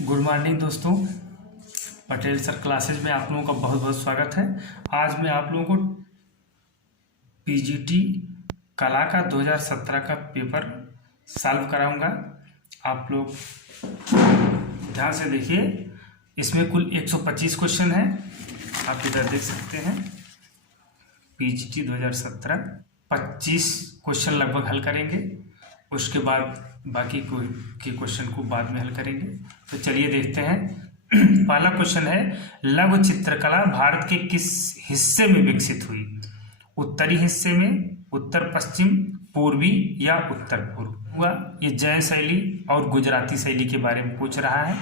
Good morning दोस्तों। Patel sir classes में आप लोगों का बहुत बहुत स्वागत है। आज मैं आप लोगों को पीजीटी कला का 2017 का पेपर सॉल्व कराऊंगा। आप लोग ध्यान से देखिए। इसमें कुल 125 क्वेश्चन है, आप इधर देख सकते हैं। पीजीटी 2017 25 क्वेश्चन लगभग हल करेंगे, उसके बाद बाकी के क्वेश्चन को बाद में हल करेंगे। तो चलिए देखते हैं। पहला क्वेश्चन है, लघु चित्रकला भारत के किस हिस्से में विकसित हुई? उत्तरी हिस्से में, उत्तर पश्चिम, पूर्वी या उत्तर पूर्व? हुआ ये जैन शैली और गुजराती शैली के बारे में पूछ रहा है,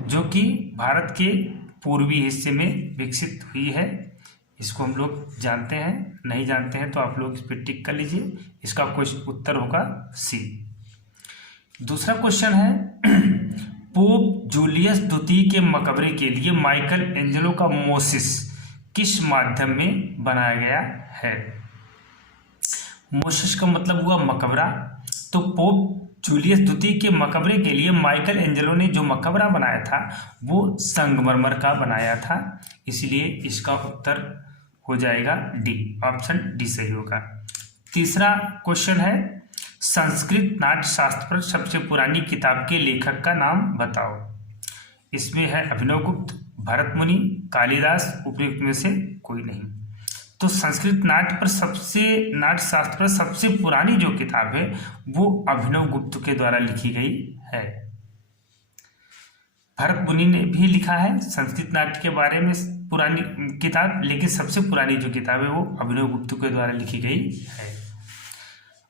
जो कि भारत के पूर्वी हिस्से में विकसित हुई है। इसको हम लोग जानते हैं, नहीं जानते हैं तो आप लोग इस पर टिक कर लीजिए। इसका उत्तर होगा सी। दूसरा क्वेश्चन है, पोप जूलियस द्वितीय के मकबरे के लिए माइकल एंजेलो का मोसिस किस माध्यम में बनाया गया है? मोसिस का मतलब हुआ मकबरा। तो पोप जूलियस द्वितीय के मकबरे के लिए माइकल एंजेलो ने जो मकबरा बनाया था वो संगमरमर का बनाया था, इसलिए इसका उत्तर हो जाएगा डी, ऑप्शन डी सही होगा। तीसरा क्वेश्चन है, संस्कृत नाट्य शास्त्र पर सबसे पुरानी किताब के लेखक का नाम बताओ। इसमें है अभिनवगुप्त, भरत मुनि, कालिदास, उपयुक्त में से कोई नहीं। तो संस्कृत नाट्य शास्त्र पर सबसे पुरानी जो किताब है वो अभिनवगुप्त के द्वारा लिखी गई है। भरत मुनि ने भी लिखा है संस्कृत नाट्य के बारे में पुरानी किताब, लेकिन सबसे पुरानी जो किताब है वो अभिनवगुप्त के द्वारा लिखी गई है।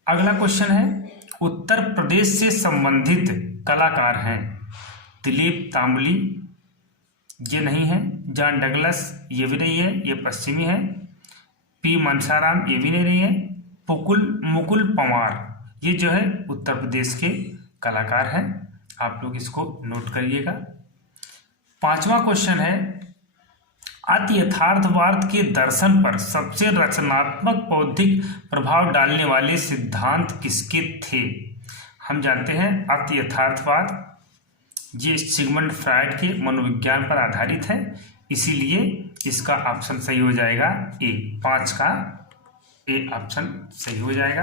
अगला क्वेश्चन है, उत्तर प्रदेश से संबंधित कलाकार हैं। दिलीप तांबली ये नहीं है, जॉन डगलस ये भी नहीं है, ये पश्चिमी है। पी मनसाराम ये भी नहीं है। मुकुल पंवार ये जो है उत्तर प्रदेश के कलाकार हैं। आप लोग इसको नोट करिएगा। पांचवा क्वेश्चन है, अति यथार्थवाद के दर्शन पर सबसे रचनात्मक बौद्धिक प्रभाव डालने वाले सिद्धांत किसके थे? हम जानते हैं अति यथार्थवाद ये सिगमंड फ्रायड के मनोविज्ञान पर आधारित है, इसीलिए इसका ऑप्शन सही हो जाएगा ए। 5 का ए ऑप्शन सही हो जाएगा।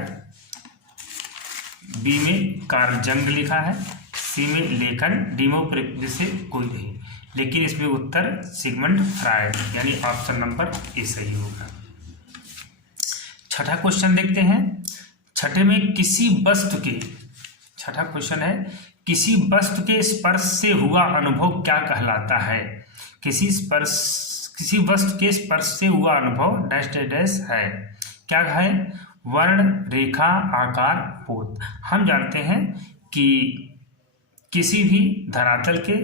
बी में कार्ल जंग लिखा है, सी में लेखन, डी में से कोई नहीं, लेकिन इसमें उत्तर सिगमंड फ्रायड यानी ऑप्शन नंबर ए सही होगा। छठा क्वेश्चन देखते हैं। छठे में छठा क्वेश्चन है, किसी वस्तु के स्पर्श से हुआ अनुभव क्या कहलाता है? किसी वस्तु के स्पर्श से हुआ अनुभव डैश डैश है, क्या है? वर्ण, रेखा, आकार, पोत। हम जानते हैं कि किसी भी धरातल के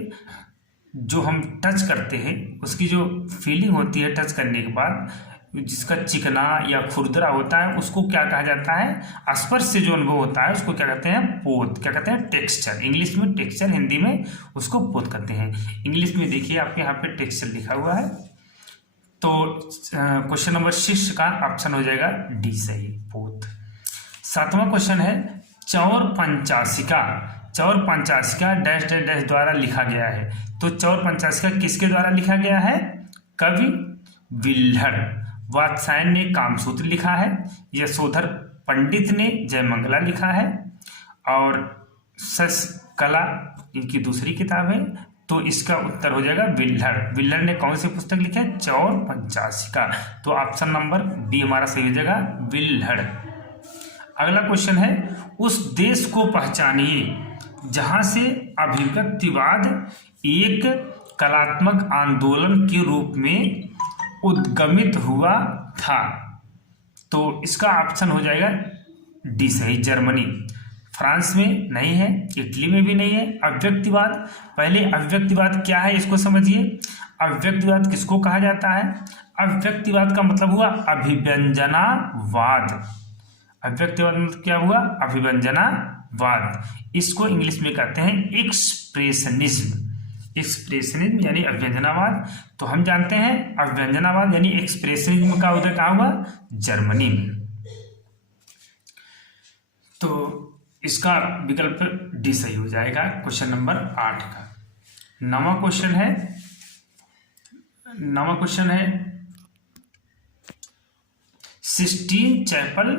जो हम टच करते हैं उसकी जो फीलिंग होती है टच करने के बाद, जिसका चिकना या खुरदरा होता है, उसको क्या कहा जाता है? स्पर्श से जो अनुभव होता है उसको क्या कहते हैं? पोत। क्या कहते हैं? टेक्सचर। इंग्लिश में टेक्सचर, हिंदी में उसको पोत कहते हैं। इंग्लिश में देखिए आपके यहाँ पे टेक्सचर लिखा हुआ है। तो क्वेश्चन नंबर 6 का ऑप्शन हो जाएगा डी सही, पोत। 7वां क्वेश्चन है, चौर पंचाशिका डैश डैश डैश द्वारा लिखा गया है। तो चौर पंचाशिका किसके द्वारा लिखा गया है? कवि विल्हड़। वात्स्यायन ने कामसूत्र लिखा है। यशोधर पंडित ने जयमंगला लिखा है। और शशकला इनकी दूसरी किताब है। तो इसका उत्तर हो जाएगा विल्हड़ ने कौन सी पुस्तक लिखी है? चौर पंचाशिका। तो ऑप्शन नंबर बी हमारा सही हो जाएगा, विल्हड़। अगला क्वेश्चन है, उस देश को पहचानिए जहां से अभिव्यक्तिवाद एक कलात्मक आंदोलन के रूप में उद्गमित हुआ था। तो इसका ऑप्शन हो जाएगा डी सही, जर्मनी। फ्रांस में नहीं है, इटली में भी नहीं है। अव्यक्तिवाद, पहले अव्यक्तिवाद क्या है इसको समझिए। अव्यक्तिवाद किसको कहा जाता है? अव्यक्तिवाद का मतलब हुआ अभिव्यंजनावाद। अव्यक्तिवाद मतलब क्या हुआ? अभिव्यंजनावाद। इसको इंग्लिश में कहते हैं एक्सप्रेशनिज्म यानी अभ्यंजनावाद। तो हम जानते हैं अभ्यंजनावाद यानी एक्सप्रेशनिज्म का उदय कहाँ हुआ? जर्मनी में। तो इसका विकल्प डी सही हो जाएगा क्वेश्चन नंबर 8 का। 9वां क्वेश्चन है सिस्टीन चैपल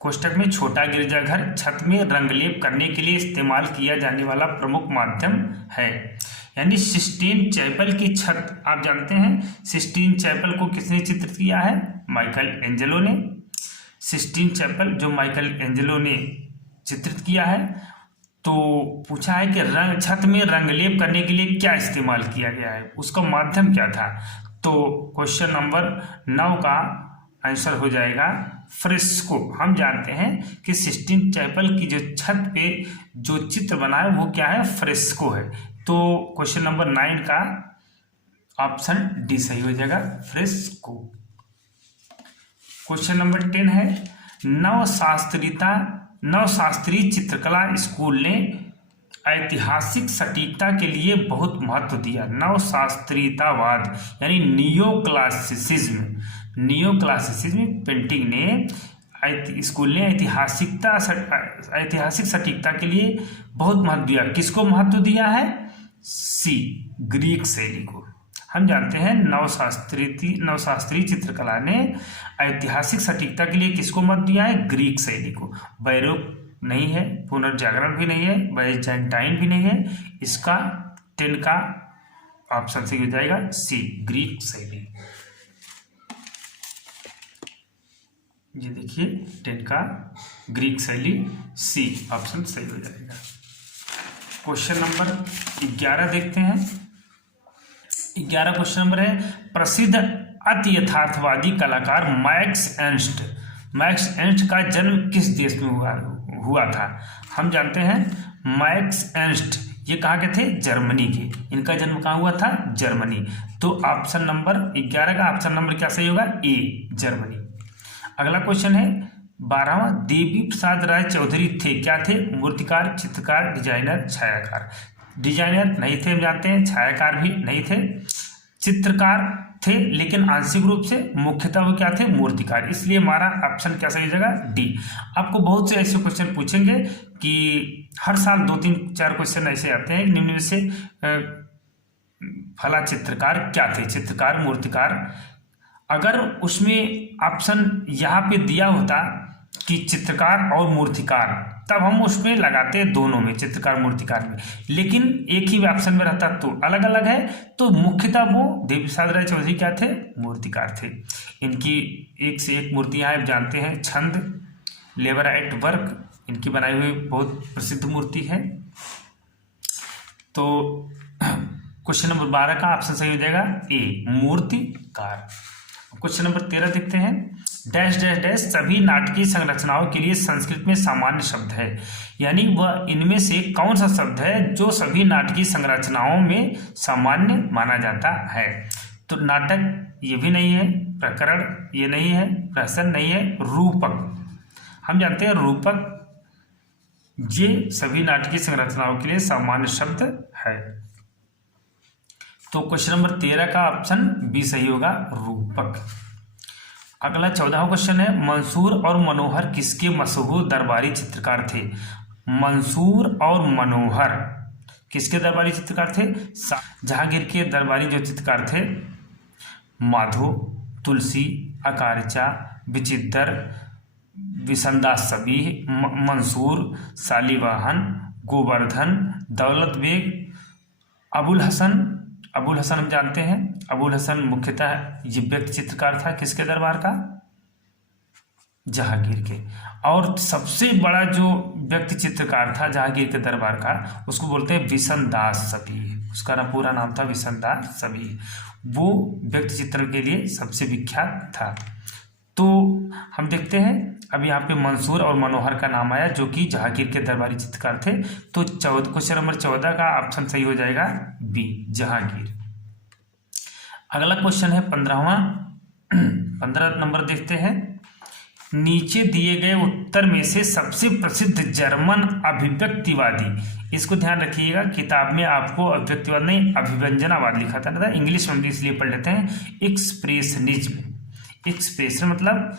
कोष्टक में छोटा गिरजाघर छत में रंगलेप करने के लिए इस्तेमाल किया जाने वाला प्रमुख माध्यम है। यानी सिस्टीन चैपल की छत, आप जानते हैं सिस्टीन चैपल को किसने चित्रित किया है? माइकल एंजेलो ने। सिस्टीन चैपल जो माइकल एंजेलो ने चित्रित किया है। तो पूछा है कि छत में रंगलेप करने के लिए क्या इस्तेमाल किया गया है, उसका माध्यम क्या था? तो क्वेश्चन नंबर 9 का आंसर हो जाएगा फ्रेस्को। हम जानते हैं कि सिस्टीन चैपल की जो छत पे जो चित्र बना है वो क्या है? फ्रेस्को है। तो क्वेश्चन नंबर 9 का ऑप्शन डी सही हो जाएगा, फ्रेस्को। क्वेश्चन नंबर 10 है नवशास्त्रीय चित्रकला स्कूल ने ऐतिहासिक सटीकता के लिए बहुत महत्व दिया। नवशास्त्रीयतावाद यानी नियोक्लासिसिज्म पेंटिंग ने स्कूल ने ऐतिहासिक सटीकता के लिए बहुत महत्व दिया। किसको महत्व दिया है? सी, ग्रीक शैली को। हम जानते हैं नवशास्त्रीय चित्रकला ने ऐतिहासिक सटीकता के लिए किसको महत्व दिया है? ग्रीक शैली को। बैरोक नहीं है, पुनर्जागरण भी नहीं है, बाइजेंटाइन भी नहीं है। इसका 10 का ऑप्शन सही हो जाएगा सी, ग्रीक शैली। ये देखिए 10 का ग्रीक शैली, सी ऑप्शन सही हो जाएगा। क्वेश्चन नंबर 11 देखते हैं। 11 क्वेश्चन नंबर है प्रसिद्ध अति यथार्थवादी कलाकार मैक्स एर्नस्ट का जन्म किस देश में हुआ था? हम जानते हैं मैक्स एर्नस्ट ये कहाँ के थे? जर्मनी के। इनका जन्म कहाँ हुआ था? जर्मनी। तो ऑप्शन नंबर 11 का ऑप्शन नंबर क्या सही होगा? ए, जर्मनी। अगला क्वेश्चन है 12वां देवी प्रसाद राय चौधरी थे, क्या थे? मूर्तिकार, चित्रकार, डिजाइनर, छायाकार। डिजाइनर नहीं थे हम जानते हैं, छायाकार भी नहीं थे, चित्रकार थे लेकिन आंशिक रूप से, मुख्यतः वो क्या थे? मूर्तिकार। इसलिए हमारा ऑप्शन क्या सही हो जाएगा? डी। आपको बहुत से ऐसे क्वेश्चन पूछेंगे कि हर साल 2, 3, 4 क्वेश्चन ऐसे आते हैं निम्न में से फला चित्रकार क्या थे? चित्रकार, मूर्तिकार। अगर उसमें ऑप्शन यहाँ पे दिया होता कि चित्रकार और मूर्तिकार, तब हम उसमें लगाते दोनों में, चित्रकार मूर्तिकार में। लेकिन एक ही ऑप्शन में रहता तो अलग अलग है। तो मुख्यतः वो देवी प्रसाद राय चौधरी क्या थे? मूर्तिकार थे। इनकी एक से एक मूर्तियां आप जानते हैं, छंद, लेबराइट वर्क, इनकी बनाई हुई बहुत प्रसिद्ध मूर्ति है। तो क्वेश्चन नंबर 12 का ऑप्शन सही हो जाएगा ए, मूर्तिकार। क्वेश्चन नंबर 13 देखते हैं। डैश डैश डैश सभी नाटकीय संरचनाओं के लिए संस्कृत में सामान्य शब्द है। यानी वह इनमें से कौन सा शब्द है जो सभी नाटकीय संरचनाओं में सामान्य माना जाता है? तो नाटक ये भी नहीं है, प्रकरण ये नहीं है, प्रहसन नहीं है, रूपक। हम जानते हैं रूपक ये सभी नाटकीय संरचनाओं के लिए सामान्य शब्द है। तो क्वेश्चन नंबर 13 का ऑप्शन बी सही होगा, रूपक। अगला 14वां क्वेश्चन है मंसूर और मनोहर किसके मशहूर दरबारी चित्रकार थे? मंसूर और मनोहर किसके दरबारी चित्रकार थे? जहांगीर के दरबारी जो चित्रकार थे माधो, तुलसी, अकारिचा, विचित्र, विसनदास सबीह, मंसूर, शालिवाहन, गोवर्धन, दौलत बेग, अबुल हसन हम जानते हैं। अबुल हसन मुख्यतः ये व्यक्ति चित्रकार था किसके दरबार का? जहांगीर के। और सबसे बड़ा जो व्यक्ति चित्रकार था जहांगीर के दरबार का, उसको बोलते हैं विसनदास सबीह। उसका पूरा नाम था विसनदास सबीह। वो व्यक्ति चित्र के लिए सबसे विख्यात था। तो हम देखते हैं अब यहाँ पे मंसूर और मनोहर का नाम आया जो कि जहांगीर के दरबारी चित्रकार थे। तो क्वेश्चन नंबर 14 का ऑप्शन सही हो जाएगा बी, जहांगीर। अगला क्वेश्चन है 15 नंबर देखते हैं। नीचे दिए गए उत्तर में से सबसे प्रसिद्ध जर्मन अभिव्यक्तिवादी, इसको ध्यान रखिएगा, किताब में आपको अभिव्यक्तिवाद नहीं अभिव्यंजनावाद लिखा था, इंग्लिश में इसलिए पढ़ लेते हैं एक्सप्रेशनिज्म। एक्सप्रेशन मतलब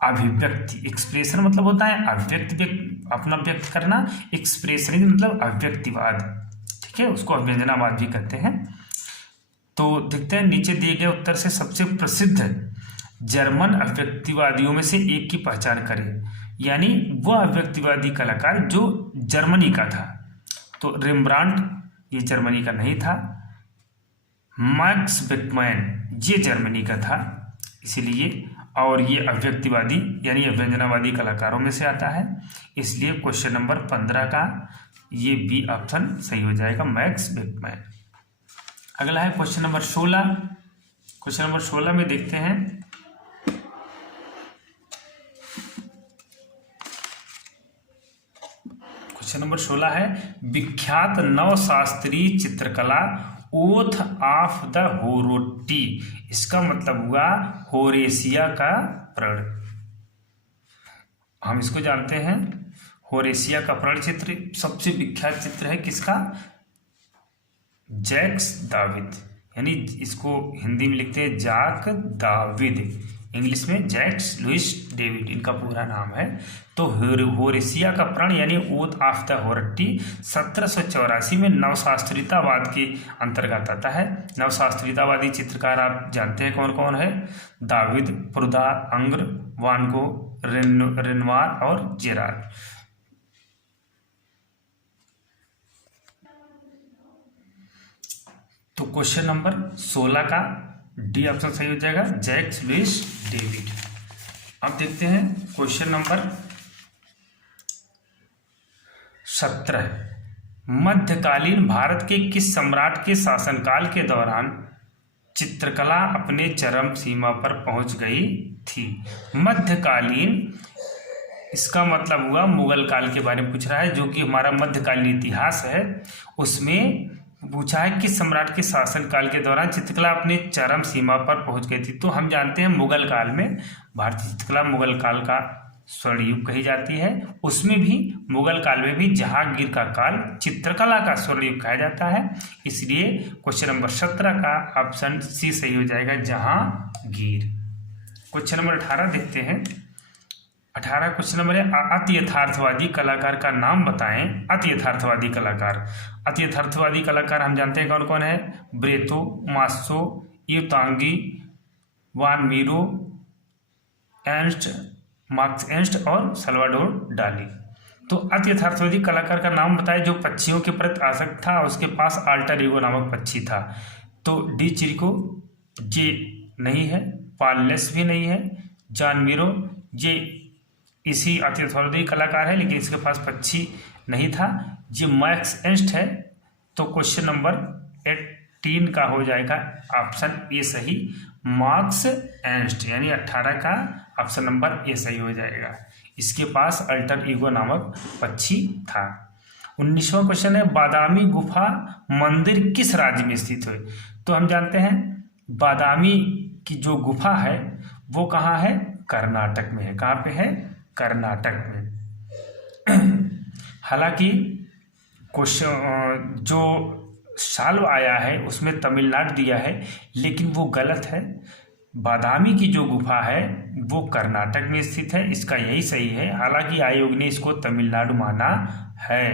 अभिव्यक्ति, एक्सप्रेशन मतलब होता है अभिव्यक्ति, अपना व्यक्त करना। एक्सप्रेशनिज्म मतलब अभिव्यक्तिवाद, ठीक ठीक है, उसको अव्यंजनावाद भी कहते हैं। तो देखते हैं नीचे दिए गए उत्तर से सबसे प्रसिद्ध जर्मन अव्यक्तिवादियों में से एक की पहचान करें, यानी वह अव्यक्तिवादी कलाकार जो जर्मनी का था। तो रेम्ब्रांट ये जर्मनी का नहीं था, मैक्स बेकमैन ये जर्मनी का था इसीलिए, और ये अव्यक्तिवादी यानी अव्यंजनावादी कलाकारों में से आता है, इसलिए क्वेश्चन नंबर 15 का ये बी ऑप्शन सही हो जाएगा, मैक्स बेकमैन। अगला है क्वेश्चन नंबर 16। क्वेश्चन नंबर 16 में देखते हैं, क्वेश्चन नंबर 16 है विख्यात नवशास्त्रीय चित्रकला ओथ ऑफ द होरोटी, इसका मतलब हुआ होरेसिया का प्रण। हम इसको जानते हैं, होरेसिया का प्रण चित्र सबसे विख्यात चित्र है किसका, जैक्स दाविद, यानी इसको हिंदी में लिखते हैं जाक दाविद, इंग्लिश में जैक्स लुइस डेविड इनका पूरा नाम है। तो होरेसिया का प्रण यानी ओथ ऑफ द होरटी 1784 में नवशास्त्रीयतावाद के अंतर्गत आता है। नवशास्त्रीयतावादी चित्रकार आप जानते हैं कौन कौन है, दाविद, प्रुदा, अंग्र, वान गो, रेनवार और जेरार्ड। तो क्वेश्चन नंबर 16 का डी ऑप्शन सही हो जाएगा, जैक्स लुइस डेविड। अब देखते हैं क्वेश्चन नंबर 17, मध्यकालीन भारत के किस सम्राट के शासनकाल के दौरान चित्रकला अपने चरम सीमा पर पहुंच गई थी। मध्यकालीन इसका मतलब हुआ मुगल काल के बारे में पूछ रहा है, जो कि हमारा मध्यकालीन इतिहास है उसमें पूछा है कि सम्राट के शासनकाल के दौरान चित्रकला अपने चरम सीमा पर पहुंच गई थी। तो हम जानते हैं मुगल काल में भारतीय चित्रकला मुगल काल का स्वर्ण युग कही जाती है, उसमें भी मुगल काल में भी जहांगीर का काल चित्रकला का स्वर्ण युग कहा जाता है, इसलिए क्वेश्चन नंबर 17 का ऑप्शन सी सही हो जाएगा, जहांगीर। क्वेश्चन नंबर 18 देखते हैं। 18 क्वेश्चन नंबर है अति यथार्थवादी कलाकार का नाम बताएं। अति यथार्थवादी कलाकार, अति यथार्थवादी कलाकार हम जानते हैं कौन कौन है, ब्रेतो, मास्सो, युतांगी, वान मीरो, एर्नस्ट, मार्क्स एर्नस्ट और सल्वाडोर डाली। तो अति यथार्थवादी कलाकार का नाम बताए जो पक्षियों के प्रति आसक्त था, उसके पास अल्टर ईगो नामक पक्षी था। तो डी चिरिको ये नहीं है, पार्लेस भी नहीं है, जॉन मीरो ये इसी अति यथार्थवादी कलाकार है लेकिन इसके पास पक्षी नहीं था, ये मैक्स एर्नस्ट है। तो क्वेश्चन नंबर 18 का हो जाएगा ऑप्शन ए सही, मार्क्स एर्नस्ट, यानी 18 का ऑप्शन नंबर ए सही हो जाएगा, इसके पास अल्टर ईगो नामक पक्षी था। 19वां क्वेश्चन है बादामी गुफा मंदिर किस राज्य में स्थित है। तो हम जानते हैं बादामी की जो गुफा है वो कहाँ है, कर्नाटक में है। कहाँ पे है, कर्नाटक में। हालांकि क्वेश्चन जो साल आया है उसमें तमिलनाडु दिया है लेकिन वो गलत है, बादामी की जो गुफा है वो कर्नाटक में स्थित है, इसका यही सही है। हालांकि आयोग ने इसको तमिलनाडु माना है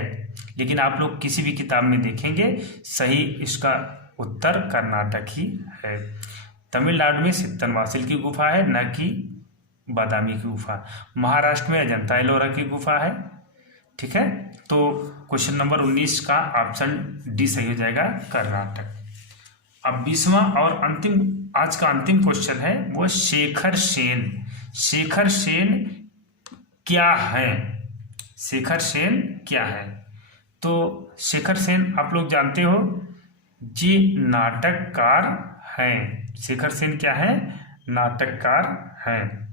लेकिन आप लोग किसी भी किताब में देखेंगे सही इसका उत्तर कर्नाटक ही है। तमिलनाडु में सित्तनवासिल की गुफा है, न कि बादामी की गुफा। महाराष्ट्र में अजंता एलोरा की गुफा है, ठीक है। तो क्वेश्चन नंबर 19 का ऑप्शन डी सही हो जाएगा, कर्नाटक। अब 20वां और अंतिम आज का अंतिम क्वेश्चन है वो शेखर सेन। शेखर सेन क्या है, शेखर सेन क्या है। तो शेखर सेन आप लोग जानते हो जी नाटककार हैं। शेखर सेन क्या है, नाटककार हैं।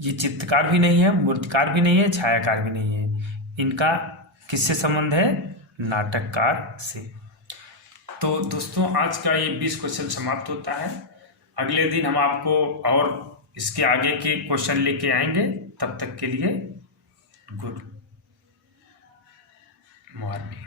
ये चित्रकार भी नहीं है, मूर्तिकार भी नहीं है, छायाकार भी नहीं है, इनका किससे संबंध है, नाटककार से। तो दोस्तों आज का ये 20 क्वेश्चन समाप्त होता है। अगले दिन हम आपको और इसके आगे के क्वेश्चन लेके आएंगे, तब तक के लिए गुड मॉर्निंग।